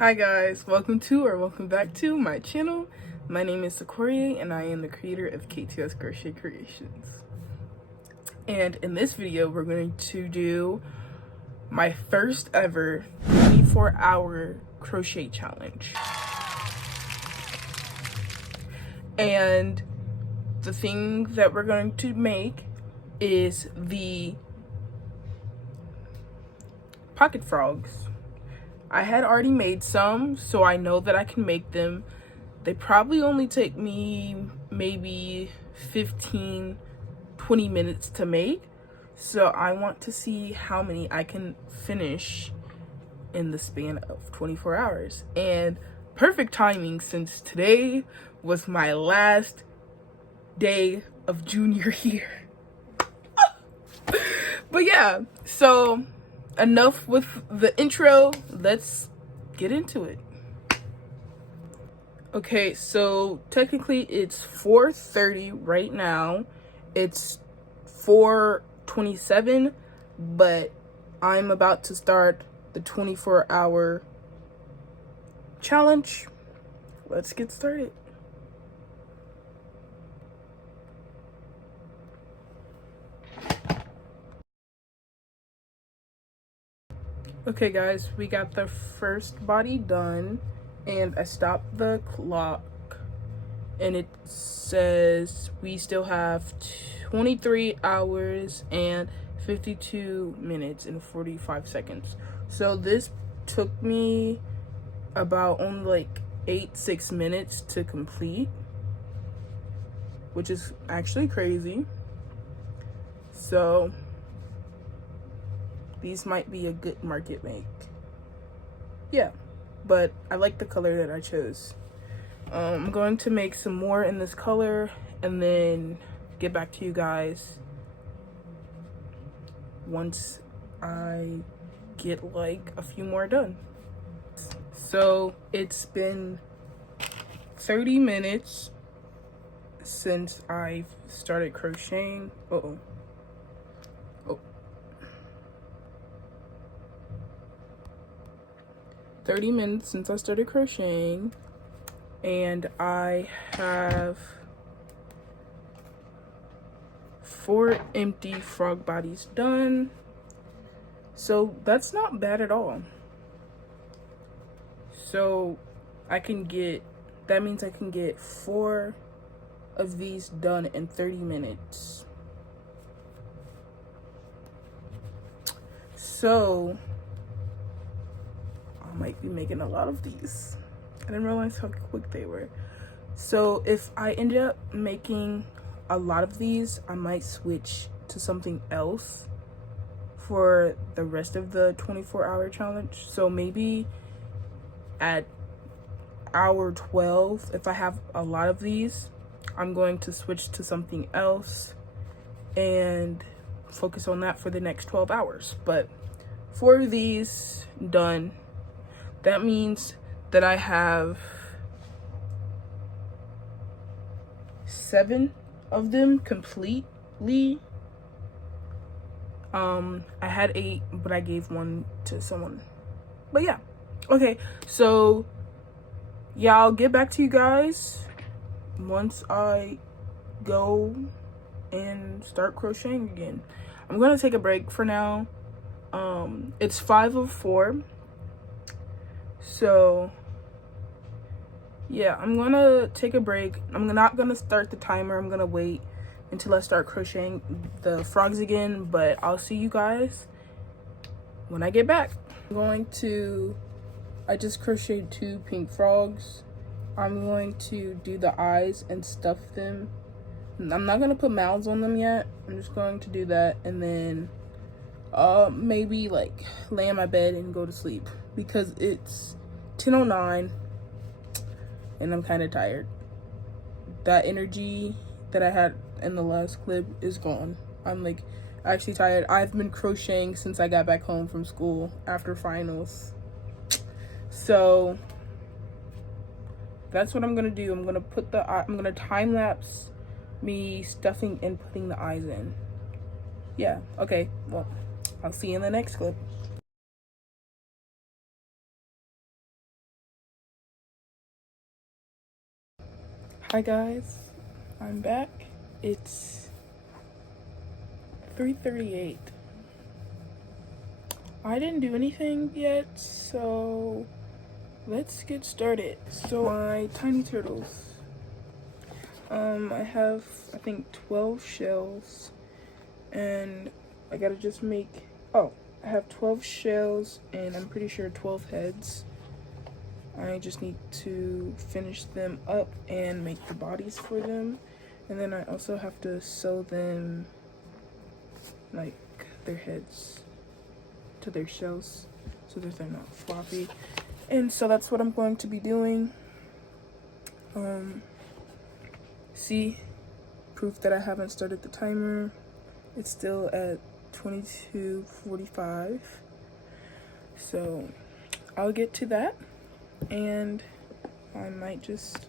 Hi guys, welcome back to my channel. My name is Crochet and I am the creator of KTS Crochet Creations. And in this video, we're going to do my first ever 24-hour crochet challenge. And the thing that we're going to make is the pocket frogs. I had already made some, so I know that I can make them. They probably only take me maybe 15-20 minutes to make, so I want to see how many I can finish in the span of 24 hours. And perfect timing, since today was my last day of junior year. But yeah, so enough with the intro, let's get into it. Okay, so technically it's 4:30 right now. It's 4:27, but I'm about to start the 24-hour challenge. Let's get started. Okay guys, we got the first body done and I stopped the clock and it says we still have 23 hours and 52 minutes and 45 seconds. So this took me about only like 6 minutes to complete, which is actually crazy. So these might be a good market make. Yeah, but I like the color that I chose. I'm going to make some more in this color and then get back to you guys once I get like a few more done. So it's been 30 minutes since I started crocheting. 30 minutes since I started crocheting, and I have 4 empty frog bodies done, so that's not bad at all. So that means I can get 4 of these done in 30 minutes. So I might be making a lot of these. I didn't realize how quick they were. So if I ended up making a lot of these, I might switch to something else for the rest of the 24-hour challenge. So maybe at hour 12, if I have a lot of these, I'm going to switch to something else and focus on that for the next 12 hours. But 4 of these done. That means that I have 7 of them completely. I had 8, but I gave 1 to someone. But yeah, okay, so yeah, I'll get back to you guys once I go and start crocheting again. I'm gonna take a break for now. It's 5:04. So yeah, I'm gonna take a break. I'm not gonna start the timer. I'm gonna wait until I start crocheting the frogs again, but I'll see you guys when I get back. I just crocheted 2 pink frogs. I'm going to do the eyes and stuff them. I'm not gonna put mouths on them yet. I'm just going to do that and then maybe like lay in my bed and go to sleep because it's 10:09 and I'm kind of tired. That energy that I had in the last clip is gone. I'm like actually tired. I've been crocheting since I got back home from school after finals. So that's what I'm gonna do. I'm gonna time lapse me stuffing and putting the eyes in. Yeah, okay, well, I'll see you in the next clip. Hi guys, I'm back. It's 3:38. I didn't do anything yet, so let's get started. So my tiny turtles. I have, I think, 12 shells, and I gotta just make, oh, I have 12 shells and I'm pretty sure 12 heads. I just need to finish them up and make the bodies for them, and then I also have to sew them, like, their heads to their shells so that they're not floppy. And so that's what I'm going to be doing. See, proof that I haven't started the timer. It's still at 22:45, so I'll get to that, and I might just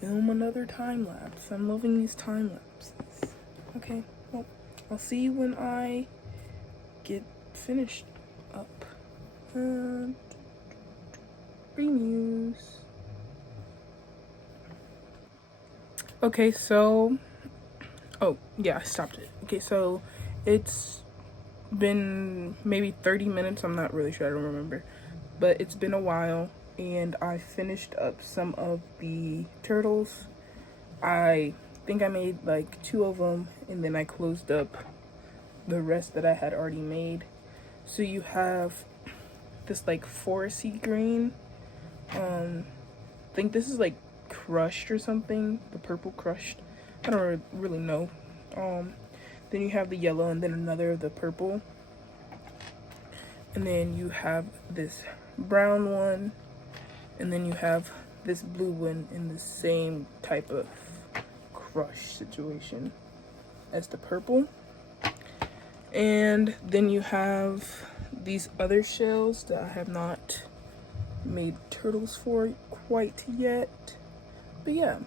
film another time lapse. I'm loving these time lapses. Okay, well, I'll see you when I get finished up. Remuse. Okay, so, oh yeah, I stopped it. Okay, so it's been maybe 30 minutes. I'm not really sure, I don't remember, but it's been a while, and I finished up some of the turtles. I think I made like 2 of them, and then I closed up the rest that I had already made. So you have this like foresty green, I think this is like crushed or something, the purple crushed, I don't really know. Then you have the yellow, and then another of the purple, and then you have this brown one, and then you have this blue one in the same type of crush situation as the purple. And then you have these other shells that I have not made turtles for quite yet, but yeah.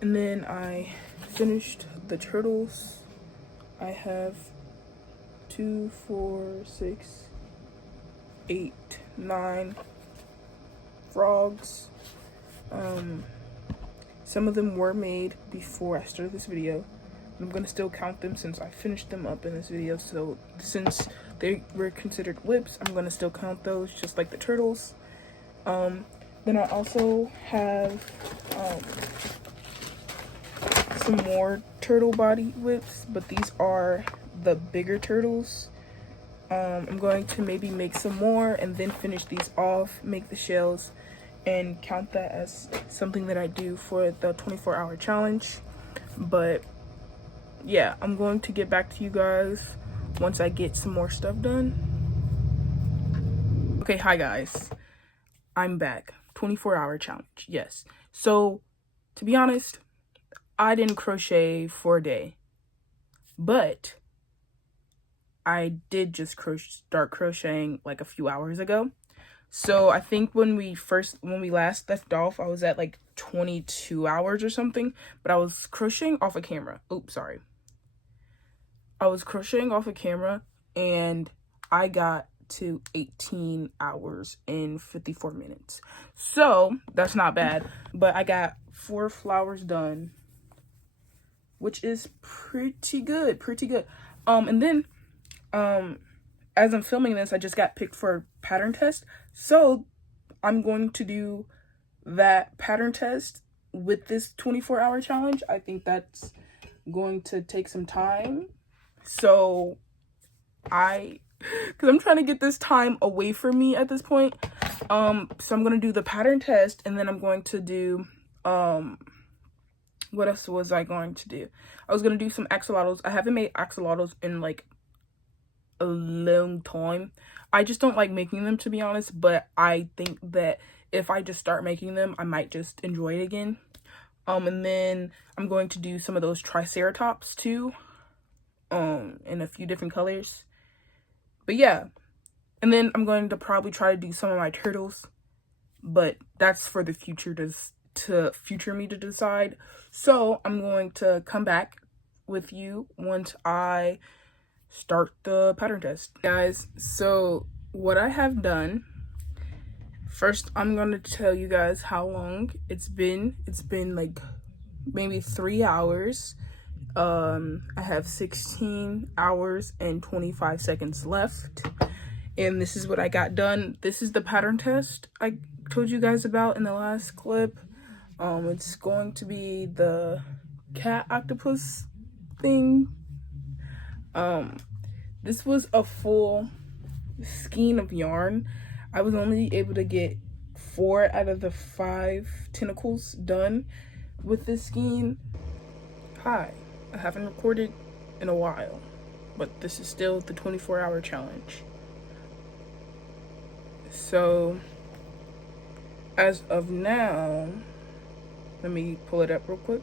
And then I finished the turtles. I have 2, 4, 6, 8, 9 frogs. Some of them were made before I started this video. I'm gonna still count them since I finished them up in this video. So since they were considered whips, I'm gonna still count those just like the turtles. Then I also have some more turtle body whips, but these are the bigger turtles. I'm going to maybe make some more and then finish these off, make the shells, and count that as something that I do for the 24-hour challenge. But yeah, I'm going to get back to you guys once I get some more stuff done. Okay, hi guys, I'm back. 24-hour challenge, yes. So to be honest, I didn't crochet for a day, but I did just start crocheting like a few hours ago. So I think when we last left off, I was at like 22 hours or something, but I was crocheting off a camera. Oops, sorry. I was crocheting off a camera, and I got to 18 hours and 54 minutes. So that's not bad, but I got 4 flowers done, which is pretty good. And then as I'm filming this, I just got picked for a pattern test, so I'm going to do that pattern test with this 24-hour challenge. I think that's going to take some time, so because I'm trying to get this time away from me at this point. So I'm gonna do the pattern test, and then I'm going to do what else was I going to do? I was gonna do some axolotls. I haven't made axolotls in like a long time. I just don't like making them, to be honest, but I think that if I just start making them, I might just enjoy it again. And then I'm going to do some of those triceratops too, in a few different colors. But yeah, and then I'm going to probably try to do some of my turtles, but that's for the future, to future me to decide. So I'm going to come back with you once I start the pattern test. Guys, so what I have done First, I'm gonna tell you guys how long it's been. It's been like maybe 3 hours. I have 16 hours and 25 seconds left. And this is what I got done. This is the pattern test I told you guys about in the last clip. It's going to be the cat octopus thing. This was a full skein of yarn. I was only able to get 4 out of the 5 tentacles done with this skein. Hi, I haven't recorded in a while, but this is still the 24-hour challenge. So, as of now, let me pull it up real quick.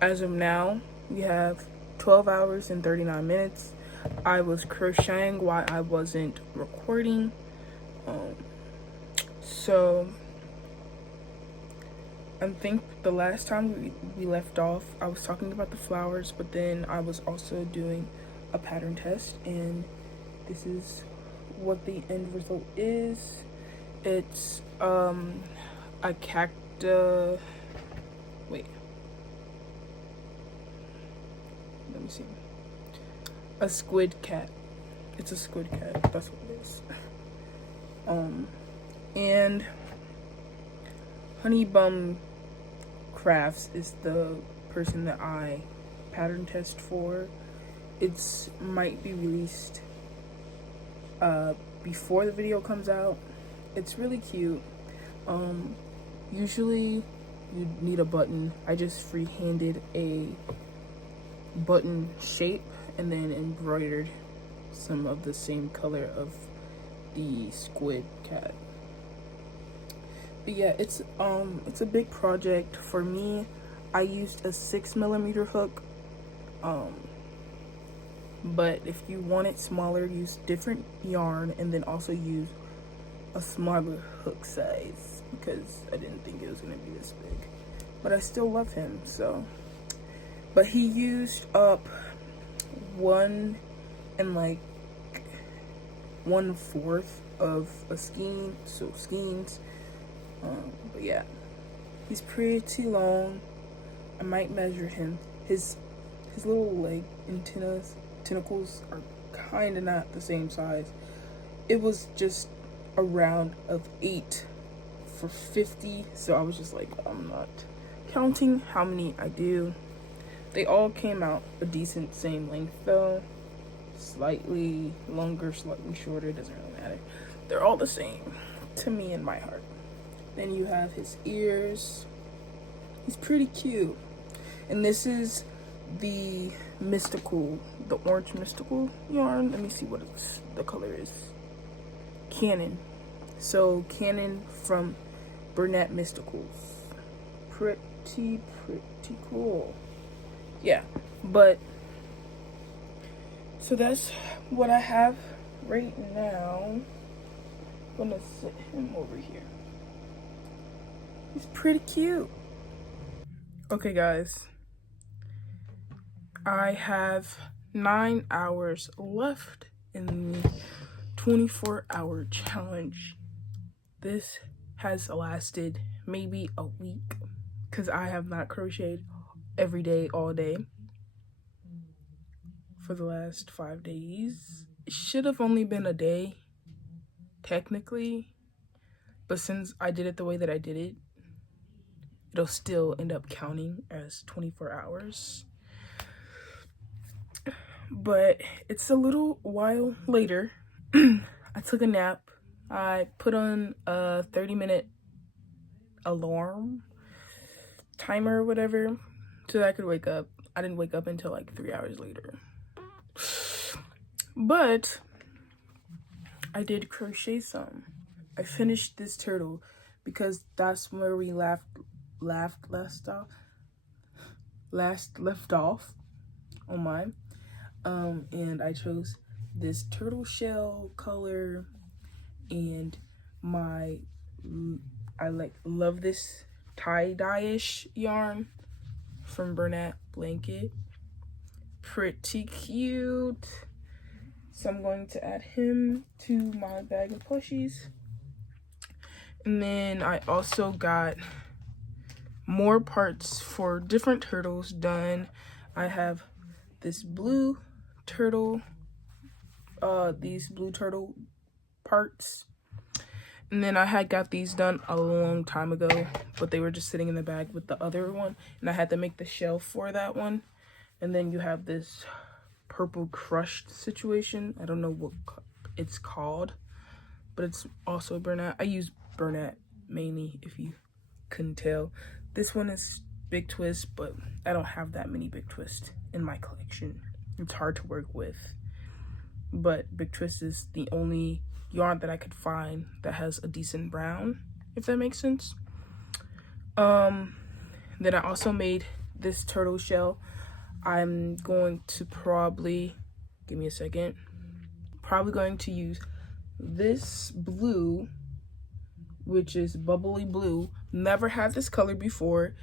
As of now, we have 12 hours and 39 minutes. I was crocheting while I wasn't recording. So I think the last time we left off, I was talking about the flowers, but then I was also doing a pattern test, and this is what the end result is. It's a cactus. Wait. Let me see. A squid cat. It's a squid cat. That's what it is. And Honeybum Crafts is the person that I pattern test for. It's might be released before the video comes out. It's really cute. Usually you need a button. I just free-handed a button shape and then embroidered some of the same color of the squid cat. But yeah, it's a big project for me. I used a 6mm hook, but if you want it smaller, use different yarn, and then also use a smaller hook size, because I didn't think it was gonna be this big. But I still love him, so. But he used up 1 1/4 of a skein, so skeins. But yeah, he's pretty long. I might measure him. His little like tentacles are kind of not the same size. It was just a round of 8 for 50, so I was just like, I'm not counting how many I do. They all came out a decent same length though. Slightly longer, slightly shorter, doesn't really matter. They're all the same to me in my heart. Then you have his ears. He's pretty cute. And this is the orange mystical yarn. Let me see what the color is. Cannon. So Cannon from Burnett Mysticals. Pretty cool. Yeah, but so that's what I have right now. I'm gonna sit him over here. He's pretty cute. Okay guys, I have 9 hours left in the 24-hour challenge. This has lasted maybe a week because I have not crocheted every day, all day for the last 5 days. It should have only been a day, technically, but since I did it the way that I did it, it'll still end up counting as 24 hours. But it's a little while later. I took a nap. I put on a 30-minute alarm timer or whatever so that I could wake up. I didn't wake up until like 3 hours later. But I did crochet some. I finished this turtle because that's where we left off on mine. And I chose this turtle shell color, and I love this tie-dye-ish yarn from Burnett Blanket. Pretty cute. So I'm going to add him to my bag of plushies. And then I also got more parts for different turtles done. I have this blue turtle, these blue turtle parts. And then I had got these done a long time ago, but they were just sitting in the bag with the other one. And I had to make the shell for that one. And then you have this purple crushed situation. I don't know what it's called, but it's also Bernat. I use Bernat mainly, if you couldn't tell. This one is Big Twist, but I don't have that many Big Twist in my collection. It's hard to work with. But Big Twist is the only yarn that I could find that has a decent brown, if that makes sense. Then I also made this turtle shell. I'm going to probably, give me a second, probably going to use this blue, which is bubbly blue. Never had this color before.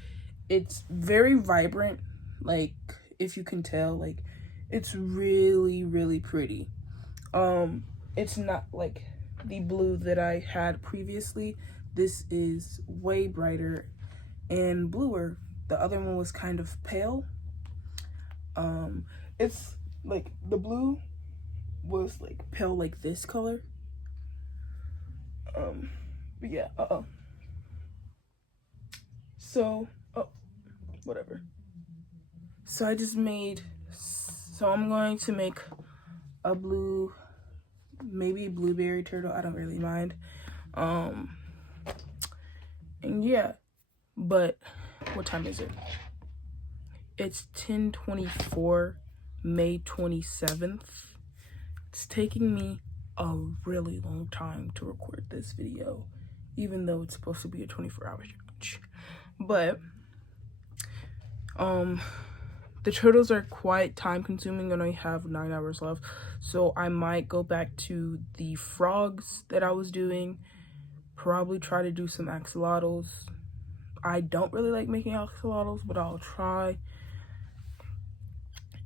It's very vibrant, like, if you can tell, like, it's really, really pretty. It's not like the blue that I had previously. This is way brighter and bluer. The other one was kind of pale. It's like the blue was like pale, like this color. But yeah, so, whatever. So I just made, so I'm going to make a blue, maybe blueberry turtle. I don't really mind. And yeah, but what time is it? It's 10:24, May 27th. It's taking me a really long time to record this video, even though it's supposed to be a 24-hour challenge. But the turtles are quite time consuming and I have 9 hours left, so I might go back to the frogs that I was doing, probably try to do some axolotls. I don't really like making axolotls, but I'll try.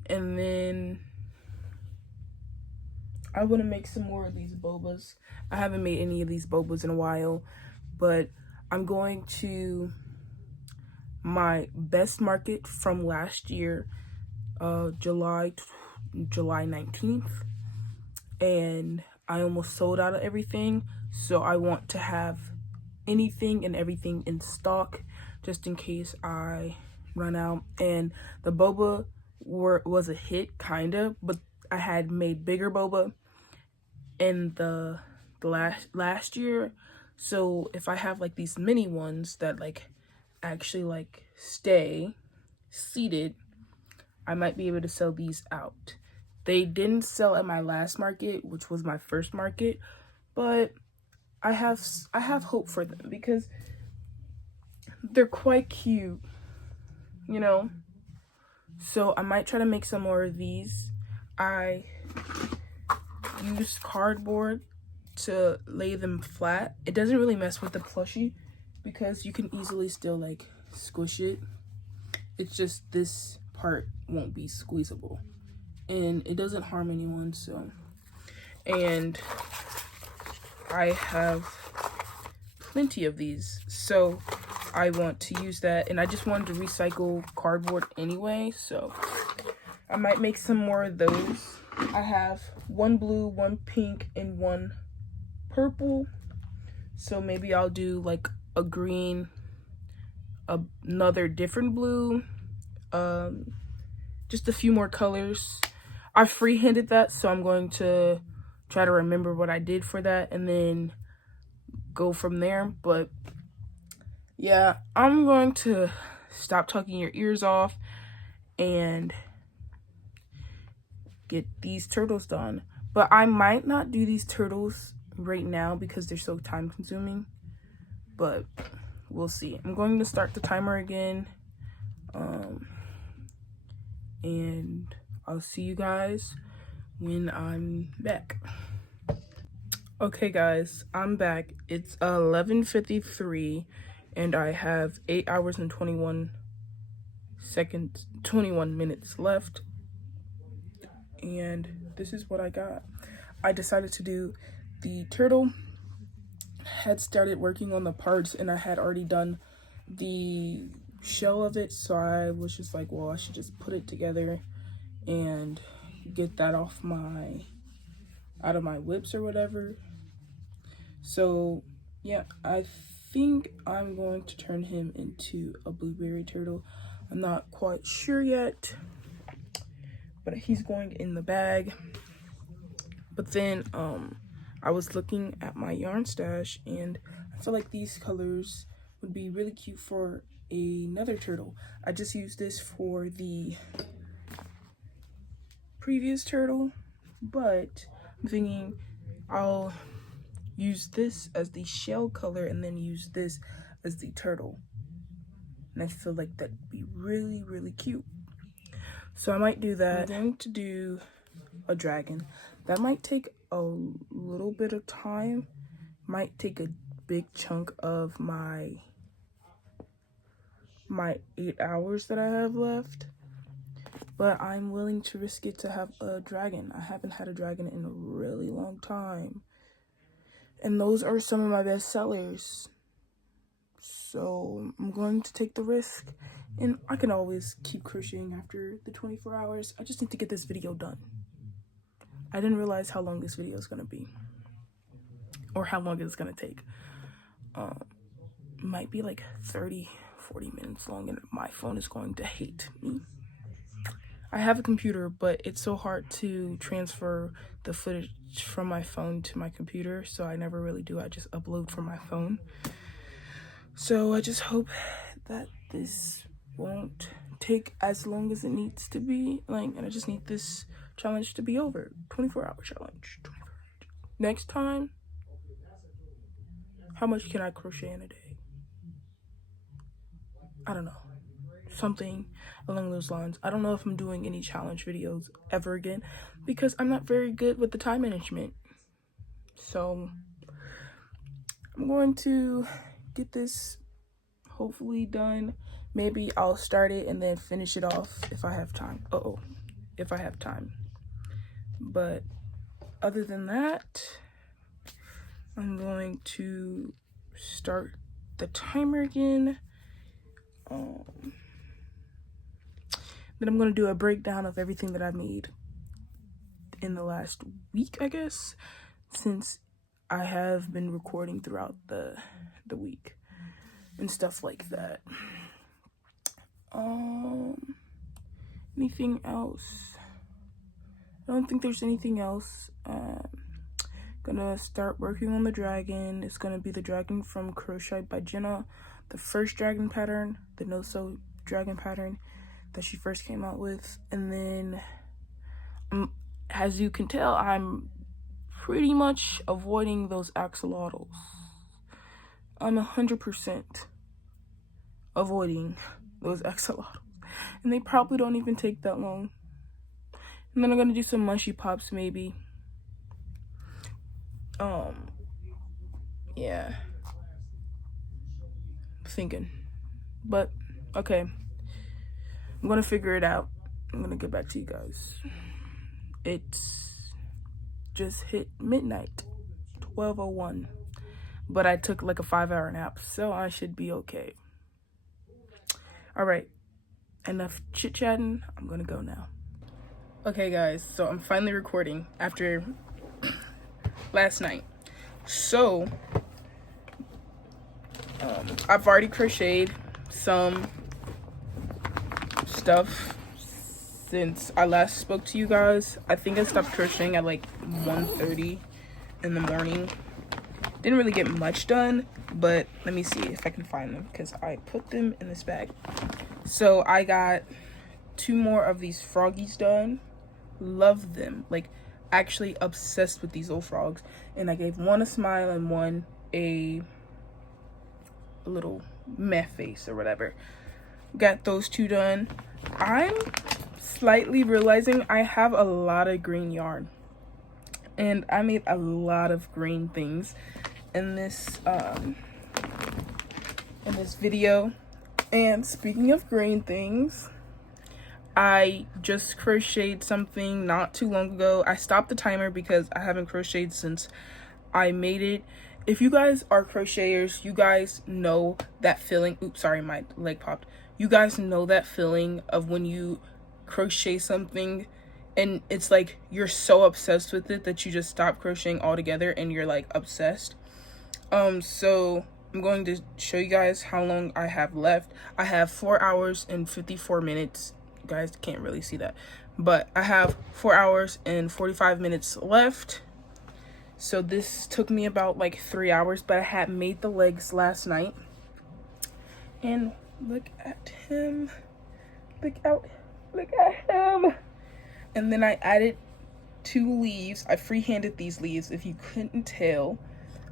And then I want to make some more of these bobas. I haven't made any of these bobas in a while, but I'm going to my best market from last year, July 19th, and I almost sold out of everything, so I want to have anything and everything in stock just in case I run out. And the boba was a hit, kinda, but I had made bigger boba in the last year, so if I have like these mini ones that like actually like stay seated, I might be able to sell these out. They didn't sell at my last market, which was my first market, but I have hope for them because they're quite cute, you know. So I might try to make some more of these. I used cardboard to lay them flat. It doesn't really mess with the plushie because you can easily still like squish it. It's just this part won't be squeezable and it doesn't harm anyone. So, and I have plenty of these, so I want to use that, and I just wanted to recycle cardboard anyway, so I might make some more of those. I have one blue, one pink, and one purple, so maybe I'll do like a green, another different blue, just a few more colors. I freehanded that, so I'm going to try to remember what I did for that and then go from there. But yeah, I'm going to stop talking your ears off and get these turtles done. But I might not do these turtles right now because they're so time consuming, but we'll see. I'm going to start the timer again, and I'll see you guys when I'm back. Okay guys, I'm back. It's 11:53 and I have 8 hours and 21 minutes left, and this is what I got. I decided to do the turtle. Had started working on the parts and I had already done the shell of it, so I was just like, well, I should just put it together and get that out of my whips or whatever. So yeah, I think I'm going to turn him into a blueberry turtle. I'm not quite sure yet, but he's going in the bag. But then I was looking at my yarn stash and I feel like these colors would be really cute for another turtle. I just used this for the previous turtle, but I'm thinking I'll use this as the shell color and then use this as the turtle. And I feel like that'd be really, really cute. So I might do that. I'm going to do a dragon. That might take a little bit of time. Might take a big chunk of my 8 hours that I have left. But I'm willing to risk it to have a dragon. I haven't had a dragon in a really long time. And those are some of my best sellers. So I'm going to take the risk. And I can always keep crocheting after the 24 hours. I just need to get this video done. I didn't realize how long this video is going to be. Or how long it's going to take. Might be like 30, 40 minutes long. And my phone is going to hate me. I have a computer, but it's so hard to transfer the footage from my phone to my computer, so I never really do. I just upload from my phone. So I just hope that this won't take as long as it needs to be. And I just need this challenge to be over. 24-hour challenge. 24 hours. Next time, how much can I crochet in a day? I don't know. Something along those lines. I don't know if I'm doing any challenge videos ever again because I'm not very good with the time management. So I'm going to get this hopefully done. Maybe I'll start it and then finish it off if I have time. If I have time. But other than that, I'm going to start the timer again. Then I'm going to do a breakdown of everything that I made in the last week, I guess, since I have been recording throughout the week and stuff like that. Anything else? I don't think there's anything else. Gonna start working on the dragon. It's gonna be the dragon from Crochet by Jenna, the first dragon pattern, the no-sew dragon pattern that she first came out with. And then as you can tell, I'm pretty much avoiding those axolotls. I'm 100% avoiding those axolotls, and they probably don't even take that long. And then I'm gonna do some mushy pops maybe. Yeah, thinking, but okay, I'm gonna figure it out. I'm gonna get back to you guys. It's just hit midnight, 12:01, but I took like a 5-hour nap, so I should be okay. All right, enough chit-chatting. I'm gonna go now. Okay guys, so I'm finally recording after last night. So I've already crocheted some stuff since I last spoke to you guys. I think I stopped crocheting at like 1:30 in the morning. Didn't really get much done, but let me see if I can find them because I put them in this bag. So I got 2 more of these froggies done. Love them, like actually obsessed with these little frogs. And I gave one a smile and one a little meh face or whatever. Got those 2 done. I'm slightly realizing I have a lot of green yarn, and I made a lot of green things in this video. And speaking of green things, I just crocheted something not too long ago. I stopped the timer because I haven't crocheted since I made it. If you guys are crocheters, you guys know that feeling. Oops, sorry, my leg popped. You guys know that feeling of when you crochet something and it's like you're so obsessed with it that you just stop crocheting altogether and you're like obsessed. So I'm going to show you guys how long I have left. I have 4 hours and 54 minutes. You guys can't really see that, but I have 4 hours and 45 minutes left. So this took me about like 3 hours, but I had made the legs last night. And look at him. Look at him. And then I added 2 leaves. I freehanded these leaves, if you couldn't tell.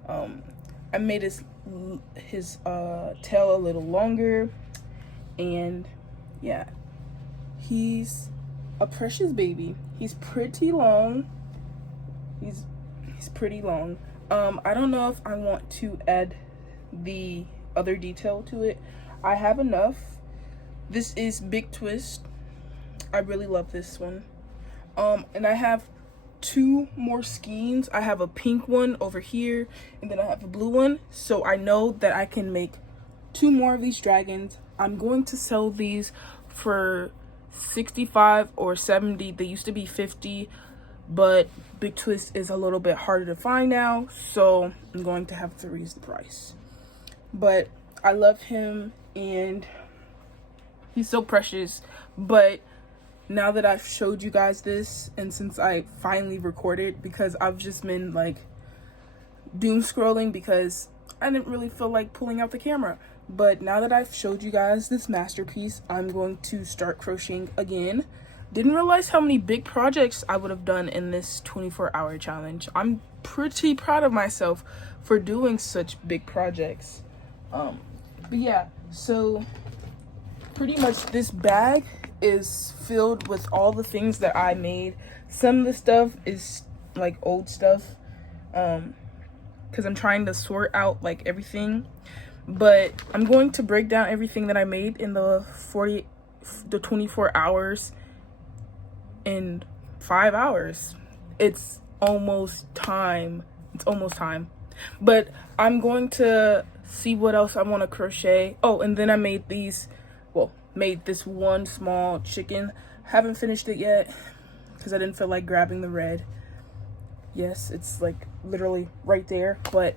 I made his tail a little longer. And yeah, he's a precious baby. He's pretty long. He's pretty long. I don't know if I want to add the other detail to it. I have enough. This is Big Twist. I really love this one. And I have 2 more skeins. I have a pink one over here, and then I have a blue one. So I know that I can make 2 more of these dragons. I'm going to sell these for 65 or 70. They used to be 50, but Big Twist is a little bit harder to find now, so I'm going to have to raise the price. But I love him and he's so precious. But now that I've showed you guys this, and since I finally recorded, because I've just been like doom scrolling because I didn't really feel like pulling out the camera, but now that I've showed you guys this masterpiece, I'm going to start crocheting again. Didn't realize how many big projects I would have done in this 24-hour challenge. I'm pretty proud of myself for doing such big projects. But yeah, so pretty much this bag is filled with all the things that I made. Some of the stuff is like old stuff, because I'm trying to sort out like everything. But I'm going to break down everything that I made in the 24 hours in 5 hours. It's almost time. But I'm going to see what else I want to crochet. Oh, and then I made these, made this one small chicken. Haven't finished it yet because I didn't feel like grabbing the red. Yes, it's like literally right there, but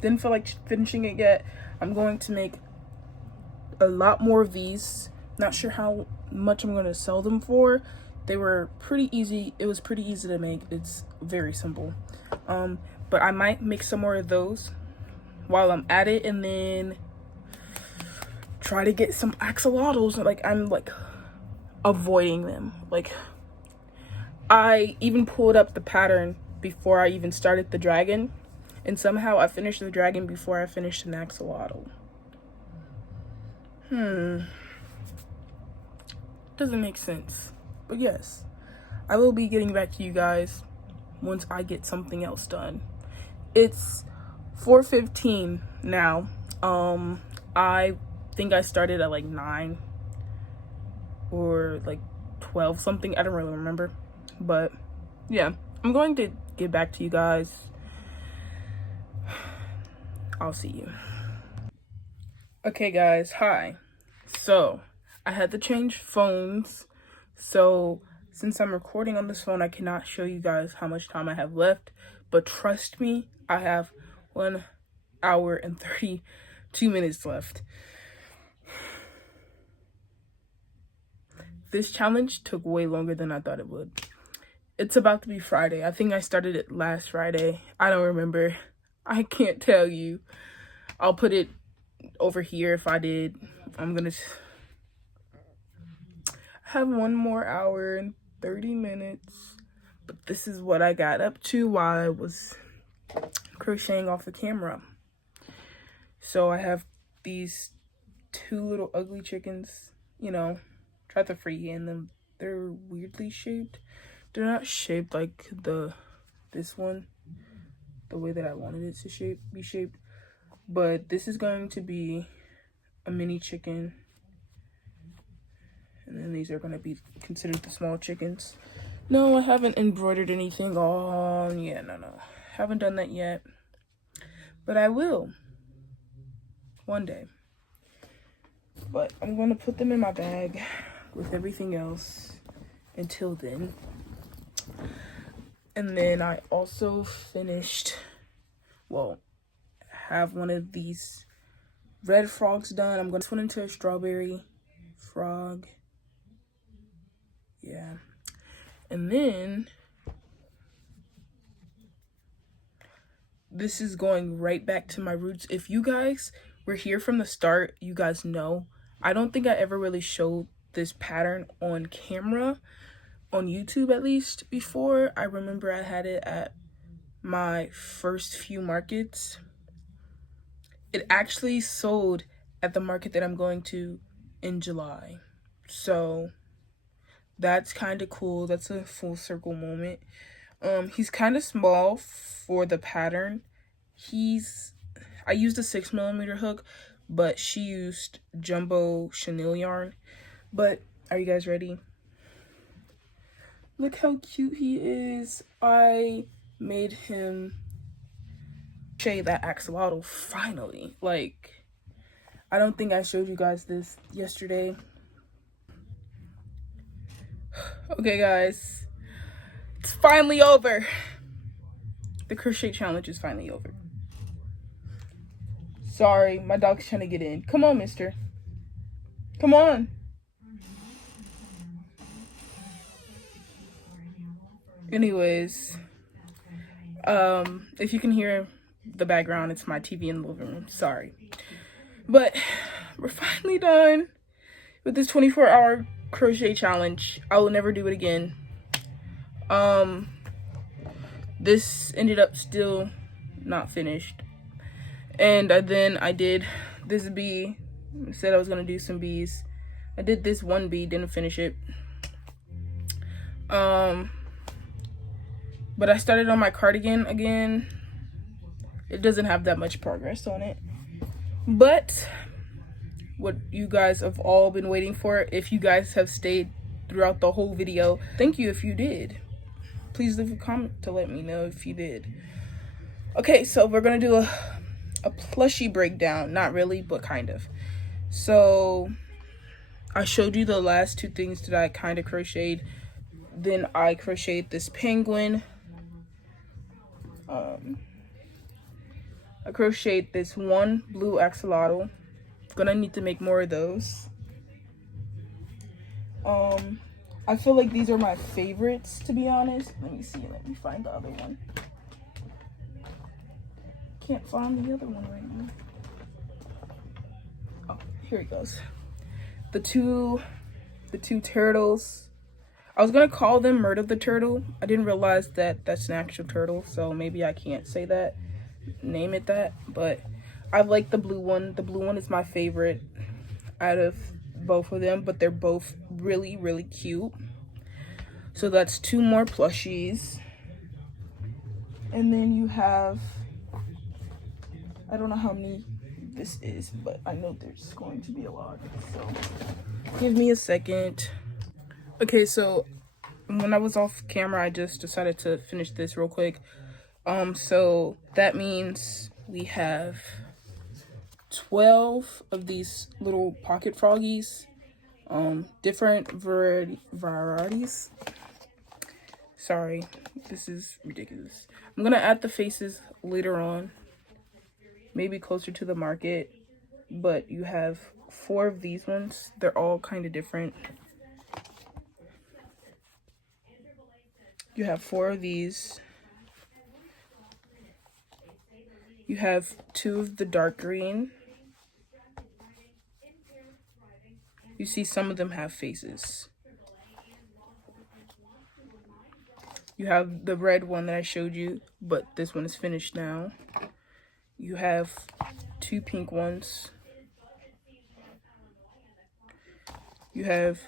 didn't feel like finishing it yet. I'm going to make a lot more of these. Not sure how much I'm going to sell them for. They were pretty easy. It was pretty easy to make. It's very simple. But I might make some more of those while I'm at it, and then try to get some axolotls. Like, I'm like avoiding them. Like, I even pulled up the pattern before I even started the dragon, and somehow I finished the dragon before I finished an axolotl. Doesn't make sense. But yes, I will be getting back to you guys once I get something else done. It's 4:15 now. I think I started at like 9 or like 12 something. I don't really remember. But yeah, I'm going to get back to you guys. I'll see you. Okay guys, hi. So I had to change phones. So since I'm recording on this phone, I cannot show you guys how much time I have left. But trust me, I have 1 hour and 32 minutes left. This challenge took way longer than I thought it would. It's about to be Friday. I think I started it last Friday. I don't remember. I can't tell you. I'll put it over here if I did. I'm gonna have 1 more hour and 30 minutes. But this is what I got up to while I was crocheting off the camera. So I have these 2 little ugly chickens, you know, tried to freehand them. They're weirdly shaped. They're not shaped like this one, the way that I wanted it to be shaped. But this is going to be a mini chicken. And then these are going to be considered the small chickens. No, I haven't embroidered anything on. Yeah, no. Haven't done that yet. But I will. One day. But I'm going to put them in my bag with everything else until then. And then I also finished, well, have one of these red frogs done. I'm going to put into a strawberry frog. Yeah. And then this is going right back to my roots. If you guys were here from the start, you guys know I don't think I ever really showed this pattern on camera, on YouTube at least, before. I remember I had it at my first few markets. It actually sold at the market that I'm going to in July. So that's kind of cool. That's a full circle moment. He's kind of small for the pattern. I used a 6mm hook, but she used jumbo chenille yarn. But are you guys ready? Look how cute he is. I made him crochet that axolotl finally. Like, I don't think I showed you guys this yesterday. Okay, guys, it's finally over. The crochet challenge is finally over. Sorry, my dog's trying to get in. Come on, mister. Come on. Anyways, if you can hear the background, it's my TV in the living room. Sorry. But we're finally done with this 24-hour crochet challenge. I will never do it again. This ended up still not finished. And then I did this bee. I said I was gonna do some bees. I did this one bee, didn't finish it. But I started on my cardigan again. It doesn't have that much progress on it. But what you guys have all been waiting for, if you guys have stayed throughout the whole video, thank you if you did. Please leave a comment to let me know if you did. Okay, so we're gonna do a plushie breakdown. Not really, but kind of. So I showed you the last two things that I kind of crocheted. Then I crocheted this penguin. I crocheted this one blue axolotl. Gonna need to make more of those. I feel like these are my favorites, to be honest. Let me see. Let me find the other one. Can't find the other one right now. Oh, here it goes. The two turtles. I was gonna call them Murder the Turtle. I didn't realize that that's an actual turtle, so maybe I can't say that, name it that. But I like the blue one. The blue one is my favorite out of both of them, but they're both really, really cute. So that's two more plushies. And then you have, I don't know how many this is, but I know there's going to be a lot. So give me a second. Okay, so when I was off camera, I just decided to finish this real quick. So that means we have 12 of these little pocket froggies, different varieties. Sorry, this is ridiculous. I'm gonna add the faces later on, maybe closer to the market, but you have 4 of these ones. They're all kind of different. You have 4 of these. You have 2 of the dark green. You see some of them have faces. You have the red one that I showed you, but this one is finished now. You have 2 pink ones. You have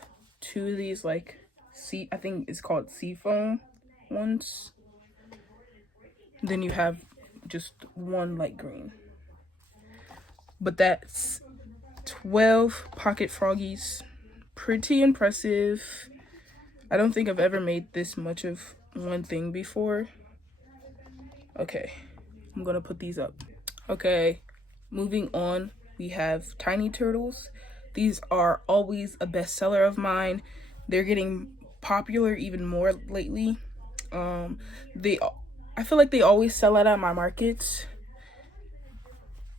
2 of these, like, I think it's called seafoam ones. Then you have just 1 light green. But that's 12 pocket froggies pretty impressive. I don't think I've ever made this much of one thing before. Okay, I'm gonna put these up. Okay, moving on, we have tiny turtles. These are always a bestseller of mine. They're getting popular even more lately. I feel like they always sell out at my markets.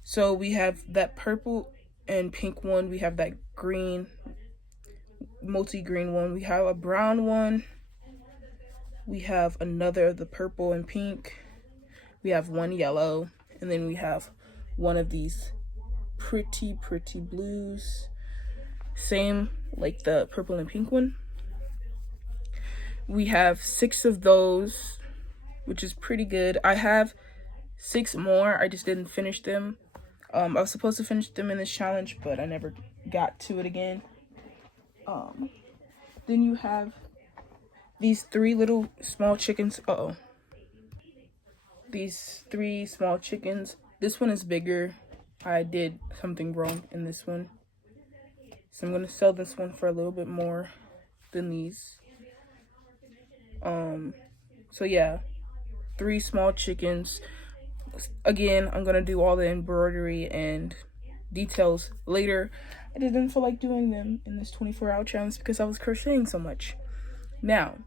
So we have that purple and pink one. We have that green, multi-green one. We have a brown one. We have another of the purple and pink. We have one yellow. And then we have one of these pretty blues. Same like the purple and pink one. We have 6 of those, which is pretty good. I have 6 more. I just didn't finish them. I was supposed to finish them in this challenge, but I never got to it again. Then you have these 3 little small chickens. These 3 small chickens. This one is bigger. I did something wrong in this one. So I'm going to sell this one for a little bit more than these. So yeah, 3 small chickens. Again, I'm gonna do all the embroidery and details later. I didn't feel like doing them in this 24-hour challenge because I was crocheting so much. Now,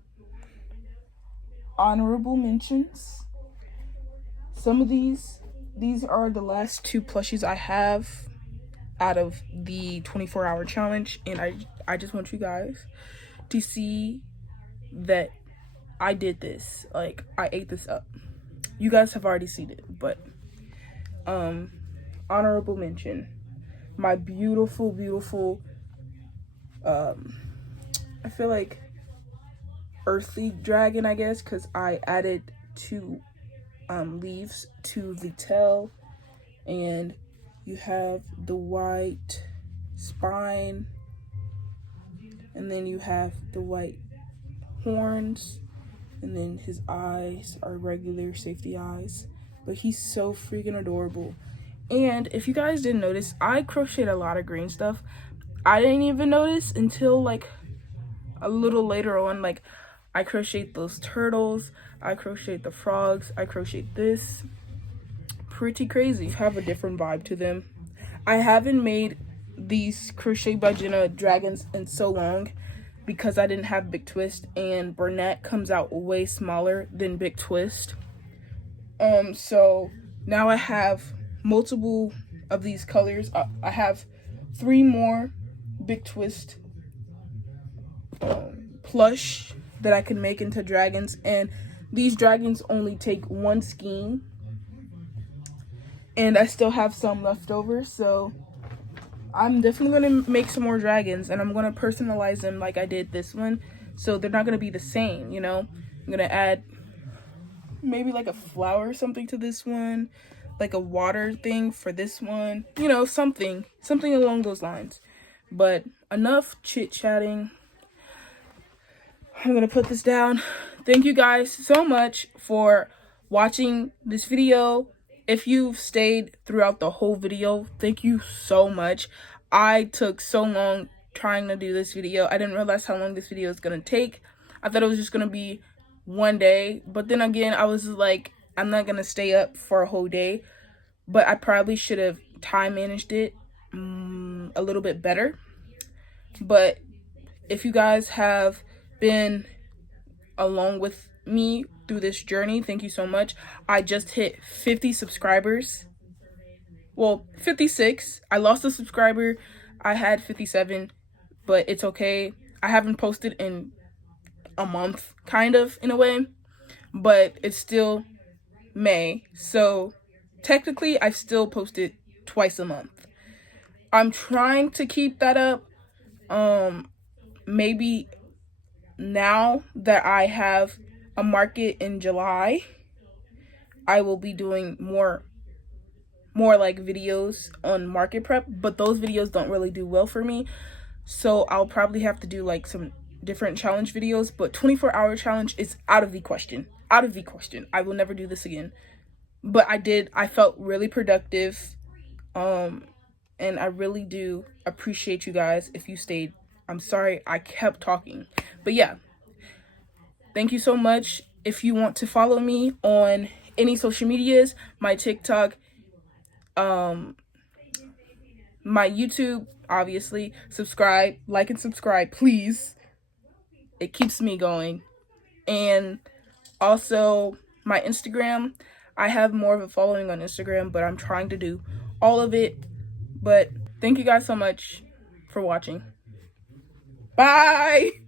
honorable mentions. Some of these are the last 2 plushies I have out of the 24-hour challenge, and I just want you guys to see that I did this. Like, I ate this up. You guys have already seen it, but honorable mention, my beautiful I feel like earthly dragon, I guess, because I added 2 leaves to the tail, and you have the white spine, and then you have the white horns, and then his eyes are regular safety eyes, but he's so freaking adorable. And if you guys didn't notice, I crocheted a lot of green stuff. I didn't even notice until like a little later on. Like, I crocheted those turtles, I crocheted the frogs, I crocheted this. Pretty crazy. Have a different vibe to them. I haven't made these Crochet by Jenna dragons in so long because I didn't have Big Twist, and Bernat comes out way smaller than Big Twist. So now I have multiple of these colors. I have 3 more Big Twist plush that I can make into dragons, and these dragons only take 1 skein, and I still have some left over, so I'm definitely going to make some more dragons, and I'm going to personalize them like I did this one, so they're not going to be the same, you know? I'm going to add maybe like a flower or something to this one, like a water thing for this one, you know, something along those lines. But enough chit-chatting. I'm going to put this down. Thank you guys so much for watching this video. If you've stayed throughout the whole video, thank you so much. I took so long trying to do this video. I didn't realize how long this video is going to take. I thought it was just going to be one day. But then again, I was like, I'm not going to stay up for a whole day. But I probably should have time managed it a little bit better. But if you guys have been along with me through this journey, thank you so much. I just hit 50 subscribers. Well, 56. I lost a subscriber. I had 57, but it's okay. I haven't posted in a month, kind of, in a way, but it's still May, so technically I've still posted twice a month. I'm trying to keep that up. Maybe now that I have a market in July, I will be doing more like videos on market prep, but those videos don't really do well for me, so I'll probably have to do like some different challenge videos. But 24-hour challenge is out of the question. I will never do this again. But I felt really productive, and I really do appreciate you guys if you stayed I'm sorry I kept talking. But yeah, thank you so much. If you want to follow me on any social medias, my TikTok, my YouTube, obviously, subscribe, like and subscribe, please. It keeps me going. And also my Instagram, I have more of a following on Instagram, but I'm trying to do all of it. But thank you guys so much for watching. Bye.